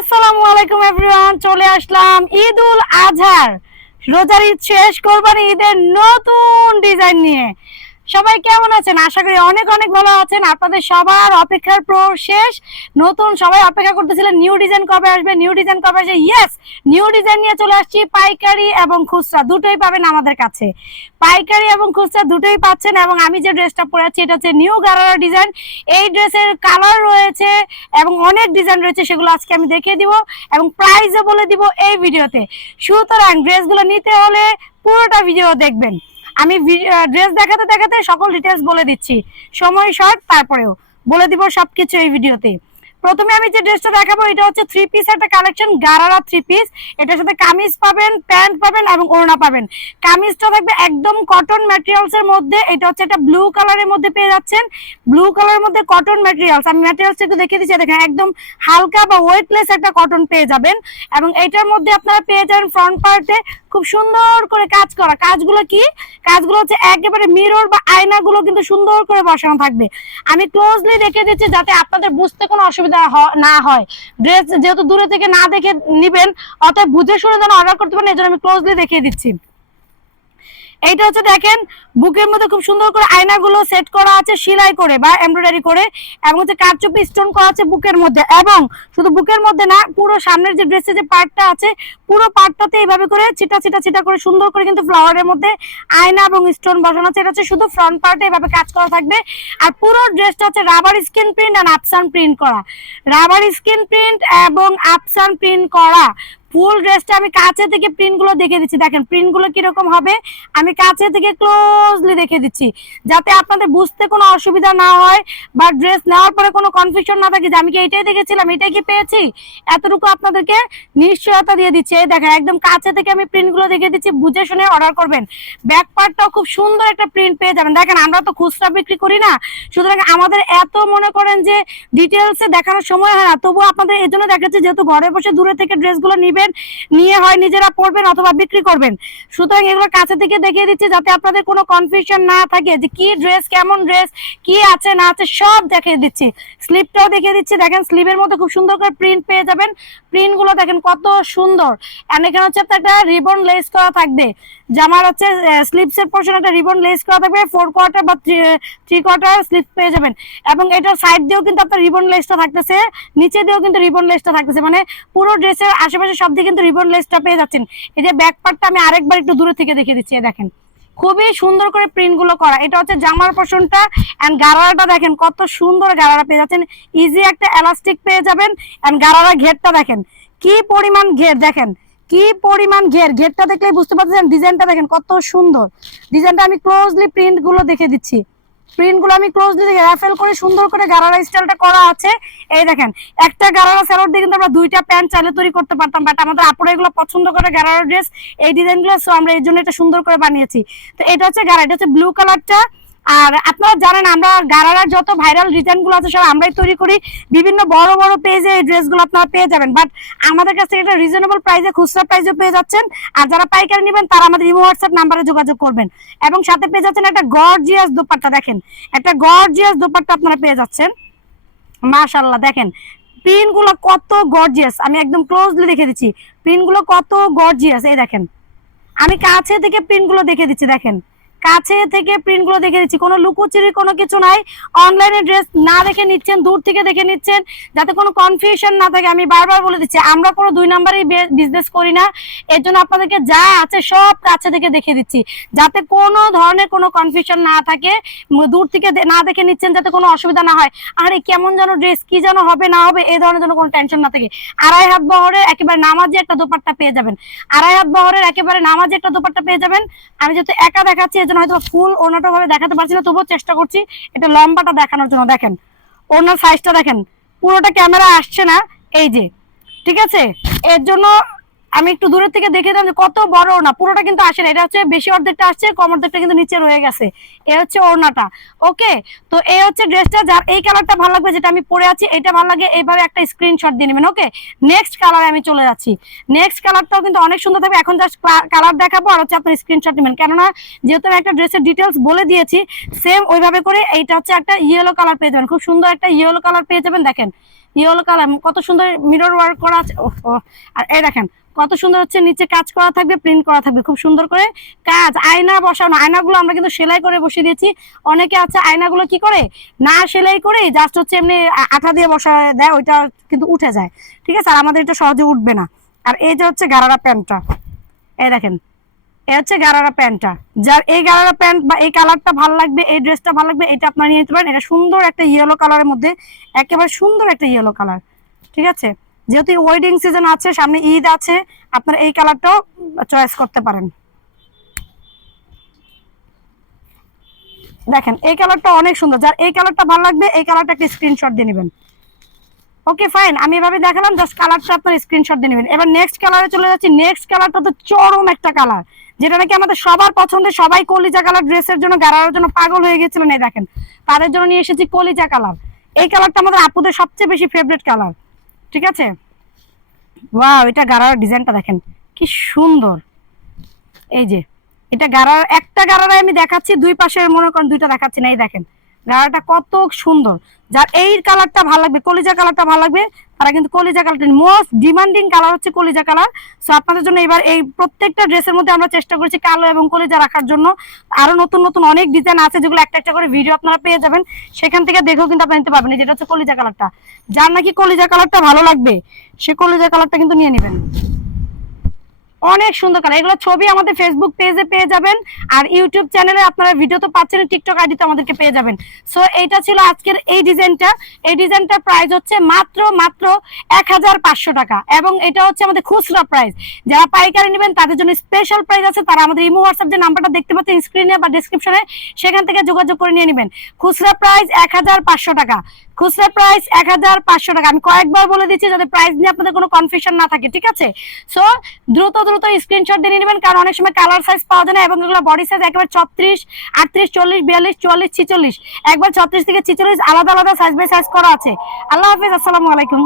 আসসালামু আলাইকুম এভরিওয়ান চলে আসলাম ঈদুল আজহার। রোজার ঈদ শেষ কোরবানি ঈদের নতুন ডিজাইন নিয়ে। সবাই কেমন আছেন? আশা করি অনেক অনেক ভালো আছেন। আপনাদের সবার অপেক্ষার প্রো শেষ। নতুন সবাই অপেক্ষা করতেছিলেন নিউ ডিজাইন কবে আসবে? নিউ ডিজাইন কবে আসবে? ইয়েস নিউ ডিজাইন নিয়ে চলে আসছি পাইকারি এবং খুচরা। দুটোই পাবেন আমাদের কাছে। পাইকারি এবং খুচরা দুটোই পাচ্ছেন এবং আমি যে ড্রেসটা পরে আছি, এটা হচ্ছে নিউ গারারা ডিজাইন এই ড্রেসের কালার রয়েছে এবং অনেক ডিজাইন রয়েছে, সেগুলো আজকে আমি দেখিয়ে দিব এবং প্রাইসও বলে দিব এই ভিডিওতে। সুতরাং ড্রেসগুলো নিতে হলে পুরোটা ভিডিও দেখবেন। আমি ড্রেস দেখাতে দেখাতে সকল ডিটেলস বলে দিচ্ছি। সময় শর্ট তারপরেও। বলে দিব সবকিছু এই ভিডিওতে প্রথমে আমি যে ড্রেসটা দেখাবো, এটা হচ্ছে থ্রি পিস একটা কালেকশন গারারা থ্রি পিস এটার সাথে কামিজ পাবেন, প্যান্ট পাবেন এবং ওড়না পাবেন। কামিজটা থাকবে একদম কটন ম্যাটেরিয়ালস এর মধ্যে, এটা হচ্ছে একটা ব্লু কালারের মধ্যে পেয়ে যাচ্ছেন। ব্লু কালারের মধ্যে কটন ম্যাটেরিয়ালস আমি ম্যাটেরিয়ালস একটু দেখিয়ে দিচ্ছি, দেখেন একদম হালকা বা ওয়েটলেস একটা কটন পেয়ে যাবেন। এবং এটার মধ্যে আপনারা পেয়ে যাবেন ফ্রন্ট পার্টে খুব সুন্দর করে কাজ করা। কাজগুলো কি? কাজগুলো হচ্ছে একেবারে মিরর বা আয়নাগুলো কিন্তু সুন্দর করে বসানো থাকবে। আমি ক্লোজলি দেখে দিচ্ছি যাতে আপনাদের বুঝতে কোনো অসুবিধা হ- না হয়। ড্রেস যেহেতু দূরে থেকে না দেখে নিবেন, অতএব বুঝে শুনে যেন অর্ডার করতে পারেন এই জন্য আমি ক্লোজলি দেখিয়ে দিচ্ছি। এইটা হচ্ছে দেখেন, বুকের মধ্যে খুব সুন্দর করে আয়নাগুলো সেট করা আছে, সেলাই করে বা এমব্রয়ডারি করে, এবং হচ্ছে কারচুপি স্টোন করা আছে বুকের মধ্যে, এবং শুধু বুকের মধ্যে না, পুরো সামনের যে ড্রেসের যে পার্টটা আছে, পুরো পার্টটাতে এইভাবে করে ছিটা ছিটা ছিটা করে সুন্দর করে কিন্তু ফ্লাওয়ারের মধ্যে আয়না এবং স্টোন বসানো আছে। এটা হচ্ছে শুধু ফ্রন্ট পার্টে এভাবে কাজ করা থাকবে। আর পুরো ড্রেসটা হচ্ছে রাবার স্কিন প্রিন্ট আর আপসান প্রিন্ট করা। রাবার স্কিন প্রিন্ট এবং আপসান প্রিন্ট করা। ফুল ড্রেসটা আমি কাছে থেকে প্রিন্টগুলো দেখে দিচ্ছি। দেখেন প্রিন্টগুলো কীরকম হবে? আমি কাছে থেকে ক্লোজলি দেখে দিচ্ছি। যাতে আপনাদের বুঝতে কোনো অসুবিধা না হয় বা ড্রেস নেওয়ার পরে কোনো কনফিউশন না থাকে যে আমি কি এটাই দেখেছিলাম, এটাই কি পেয়েছি? এতটুকু আপনাদেরকে নিশ্চয়তা দিয়ে দিচ্ছি। এই দেখেন, একদম কাছে থেকে আমি প্রিন্টগুলো দেখে দিচ্ছি। বুঝে শুনে অর্ডার করবেন। ব্যাক পার্টটাও খুব সুন্দর একটা প্রিন্ট পেয়ে যাবেন। দেখেন, আমরা তো খুচরা বিক্রি করি না। সুতরাং আমাদের এত মনে করেন যে ডিটেলসে দেখানোর সময় হয় না। তবুও আপনাদের এই জন্য দেখাচ্ছি, যেহেতু ঘরে বসে দূরে থেকে ড্রেসগুলো নিবেন নিয়ে হয় নিজেরা পরবেন অথবা বিক্রি করবেন। সুতরাং এগুলো কাছে থেকে দেখিয়ে দিচ্ছি যাতে আপনাদের কোনো কনফিউশন না থাকে যে কি ড্রেস কেমন ড্রেস কি আছে, না আছে, সব দেখিয়ে দিচ্ছি। স্লিপটাও দেখিয়ে দিচ্ছি। দেখেন স্লিপের মধ্যে খুব সুন্দর করে প্রিন্ট পেয়ে যাবেন। প্রিন্টগুলো দেখেন কত সুন্দর। এন্ড এখানে হচ্ছে একটা রিবন লেস করা থাকবে। জামার হচ্ছে স্লিপস এর পোর্শন একটা রিবন লেস করা থাকবে। ফোর কোয়ার্টার বা থ্রি কোয়ার্টার স্লিপ পেয়ে যাবেন। এবং এটার সাইড দিয়েও কিন্তু আপনার রিবন লেসটা থাকতেছে। নিচে দিয়েও কিন্তু রিবন লেসটা থাকতেছে। মানে পুরো ড্রেসের আশেপাশে সব দিকে কিন্তু রিবন লেসটা পেয়ে যাচ্ছেন। এই যে ব্যাক পার্টটা আমি আরেকবার একটু দূরে থেকে দেখিয়ে দিচ্ছি দেখেন। খুবই সুন্দর করে প্রিন্টগুলো করা। এটা হচ্ছে জামার পোর্শনটা এন্ড গারারাটা দেখেন, কত সুন্দর গারারা পেয়ে যাচ্ছেন। ইজি একটা এলাস্টিক পেয়ে যাবেন এন্ড গারারা ঘেরটা দেখেন। কি পরিমাণ ঘের, দেখেন। কি পরিমাণ ঘের। ঘেরটা দেখলে বুঝতে পারছেন ডিজাইনটা দেখেন কত সুন্দর। ডিজাইনটা আমি ক্লোজলি প্রিন্টগুলো দেখে দিচ্ছি। প্রিন্টগুলো আমি ক্লোজলি দেখে র্যাফেল করে সুন্দর করে গারারা স্টাইলটা করা আছে। এই দেখেন, একটা গারারা স্যালোর দিয়ে কিন্তু আমরা দুইটা প্যান্ট চালে তৈরি করতে পারতাম বাট আমাদের আপুরা এগুলো পছন্দ করে গারারা ড্রেস এই ডিজাইনগুলো সো আমরা এই জন্য এটা সুন্দর করে বানিয়েছি। তো এটা হচ্ছে গারা এটা হচ্ছে ব্লু কালারটা আর আপনারা জানেন, আমরা গারারার যত ভাইরাল ডিজাইনগুলো আছে সব আমরাই তৈরি করি। বিভিন্ন বড় বড় পেজে এই ড্রেসগুলো আপনারা পেয়ে যাবেন। বাট আমাদের কাছ থেকে একটা রিজনেবল প্রাইসে খুচরা প্রাইসে পেয়ে যাচ্ছেন। আর যারা পাইকারি নেবেন, তারা আমাদের ইমো হোয়াটসঅ্যাপ নাম্বারে যোগাযোগ করবেন। এবং সাথে পেয়ে যাচ্ছেন একটা গর্জিয়াস দোপাট্টা, দেখেন। একটা গর্জিয়াস দোপাট্টা আপনারা পেয়ে যাচ্ছেন। মাশাল্লাহ দেখেন। প্রিন্টগুলো কত গর্জিয়াস আমি একদম ক্লোজলি দেখে দিচ্ছি। প্রিন্টগুলো কত গর্জিয়াস এই দেখেন। আমি কাছে থেকে প্রিন্টগুলো দেখে দিচ্ছি, দেখেন। কাছে থেকে প্রিন্টগুলো দেখে দিচ্ছি কোনো লুকোচুরি কোনো কিছু নাই। অনলাইনে ড্রেস না দেখে নিচ্ছেন, দূর থেকে দেখে নিচ্ছেন, যাতে কোনো কনফিউশন না থাকে। আমি বারবার বলে দিচ্ছি, আমরা কোনো দুই নাম্বারই বিজনেস করি না। এর জন্য আপনাদেরকে যা আছে সব কাছে থেকে দেখে দিচ্ছি। যাতে কোনো ধরনের কোনো কনফিউশন না থাকে দূর থেকে না দেখে নিচ্ছেন যাতে কোনো অসুবিধা না হয়। আরে, কেমন যেন ড্রেস কি যেন হবে, না হবে এই ধরনের যেন কোনো টেনশন না থাকে। আড়াই হাত বহরের একেবারে নামাজি একটা দোপাট্টা পেয়ে যাবেন। আড়াই হাত বহরের একেবারে নামাজি একটা দোপাট্টা পেয়ে যাবেন। আমি যেহেতু একা দেখাচ্ছি জন্য হয়তো ফুল ওনাটা ভাবে দেখাতে পারছি না, তবুও চেষ্টা করছি এটা লম্বাটা দেখানোর জন্য। দেখেন ওনার সাইজটা দেখেন, পুরোটা ক্যামেরা আসছে না, এই যে, ঠিক আছে? এর জন্য আমি একটু দূরের থেকে দেখে দিলাম যে কত বড় ওড়না। পুরোটা কিন্তু আসে না। এটা হচ্ছে বেশি অর্ধেকটা আসছে কম অর্ধেকটা কিন্তু নিচে রয়ে গেছে। এ হচ্ছে ওড়নাটা। ওকে? তো এই হচ্ছে ড্রেসটা যার এই কালারটা ভালো লাগবে যেটা আমি পরে আছি এটা ভালো লাগে এইভাবে একটা স্ক্রিনশট দিয়ে নেবেন ওকে? নেক্সট কালারে আমি চলে যাচ্ছি। নেক্সট কালারটাও কিন্তু অনেক সুন্দর থাকবে। এখন জাস্ট কালার দেখাবো আর হচ্ছে আপনার স্ক্রিনশট নেবেন। কেননা যেহেতু আমি একটা ড্রেসের ডিটেলস বলে দিয়েছি সেম ওইভাবে করে এইটা হচ্ছে একটা ইয়েলো কালার পেয়ে যাবেন। খুব সুন্দর একটা ইয়েলো কালার পেয়ে যাবেন দেখেন। ইয়েলো কালার কত সুন্দর মিরর ওয়ার্ক করা আছে। ওহ, আর এই দেখেন কত সুন্দর হচ্ছে, নিচে কাজ করা থাকবে প্রিন্ট করা থাকবে, খুব সুন্দর করে কাজ। আয়না বসানো আয়নাগুলো আমরা কিন্তু সেলাই করে বসিয়ে দিয়েছি। অনেকে আছে আয়নাগুলো কি করে? না সেলাই করে জাস্ট হচ্ছে এমনি আঠা দিয়ে বসা দেয়, ওইটা কিন্তু উঠে যায়। ঠিক আছে? আর আমাদের এটা সহজে উঠবে না। আর এই যে হচ্ছে গারারা প্যান্টটা, এই দেখেন, এই হচ্ছে গারারা প্যান্টটা। যার এই গারারা প্যান্ট বা এই কালারটা ভালো লাগবে, এই ড্রেসটা ভালো লাগবে, এটা আপনারা নিয়ে নিতে পারেন। এটা সুন্দর একটা ইয়েলো কালারের মধ্যে, একেবারে সুন্দর একটা ইয়েলো কালার ঠিক আছে? যেহেতু ওয়েডিং সিজন আছে, সামনে ঈদ আছে, আপনারা এই কালারটাও চয়েস করতে পারেন। দেখেন, এই কালারটা অনেক সুন্দর। যার এই কালারটা ভালো লাগবে, এই কালারটা একটা স্ক্রিনশট দিয়ে নেবেন। ওকে ফাইন আমি এভাবে দেখালাম জাস্ট কালারটা আপনার স্ক্রিনশট দিয়ে নেবেন। এবার নেক্সট কালারে চলে যাচ্ছি। নেক্সট কালারটা তো চরম একটা কালার যেটা নাকি আমাদের সবার পছন্দের, সবাই কলিজা কালার ড্রেসের জন্য গাড়ার জন্য পাগল হয়ে গেছিলেন এই দেখেন, তাদের জন্য নিয়ে এসেছি কলিজা কালার এই কালারটা আমাদের আপুদের সবচেয়ে বেশি ফেভারিট কালার ঠিক আছে? ওয়াও এটা গাড়ার ডিজাইনটা দেখেন, কি সুন্দর। এই যে, এটা গাড়ার, একটা গাড়ারে আমি দেখাচ্ছি, দুই পাশের মনে করেন দুইটা দেখাচ্ছি না, এই দেখেন। গাড়াটা কত সুন্দর। যার এই কালারটা ভালো লাগবে কলিজা কালারটা ভালো লাগবে, তারা কিন্তু কলিজা কালারটা মোস্ট ডিমান্ডিং কালার হচ্ছে কলিজা কালার। সো আপনাদের জন্য এবার এই প্রত্যেকটা ড্রেসের মধ্যে আমরা চেষ্টা করছি কালো এবং কলিজা রাখার জন্য। আরও নতুন নতুন অনেক ডিজাইন আছে যেগুলো একটা একটা করে ভিডিও আপনারা পেয়ে যাবেন। সেখান থেকে দেখেও কিন্তু আপনারা নিতে পারবেন। যেটা হচ্ছে কলিজা কালারটা। যার নাকি কলিজা কালারটা ভালো লাগবে, সে কলিজা কালারটা কিন্তু নিয়ে নেবেন। অনেক সুন্দর কালার এগুলো ছবি আমাদের ফেসবুক পেজে পেয়ে যাবেন আর ইউটিউব চ্যানেলে আপনারা ভিডিও তো পাচ্ছেন টিকটক আইডি তো আমাদেরকে পেয়ে যাবেন। সো এইটা ছিল আজকের এই ডিজাইনটা এই ডিজাইনটার প্রাইস হচ্ছে মাত্র মাত্র এক হাজার পাঁচশো টাকা। এবং এটা হচ্ছে আমাদের খুচরা প্রাইস যারা পাইকারি নেবেন, তাদের জন্য স্পেশাল প্রাইস আছে। তারা আমাদের ইমো হোয়াটসঅ্যাপ যে নাম্বারটা দেখতে পাচ্ছেন স্ক্রিনে বা ডিসক্রিপশনে সেখান থেকে যোগাযোগ করে নিয়ে নেবেন। খুচরা প্রাইস এক হাজার পাঁচশো টাকা। খুচরা প্রাইস এক হাজার পাঁচশো টাকা। আমি কয়েকবার বলে দিচ্ছি যাতে প্রাইস নিয়ে আপনাদের কোনো কনফিউশন না থাকে, ঠিক আছে? সো দ্রুত দ্রুত স্ক্রিনশট দিয়ে নেবেন, কারণ অনেক সময় কালার সাইজ পাওয়া যায় না এবং এগুলো বডি সাইজ একবার ছত্রিশ, আটত্রিশ, চল্লিশ, বিয়াল্লিশ, চুয়াল্লিশ, ছিচল্লিশ। একবার ছত্রিশ থেকে ছিচল্লিশ আলাদা আলাদা সাইজ বাই সাইজ করা আছে। আল্লাহ হাফিজ, আসসালামু আলাইকুম।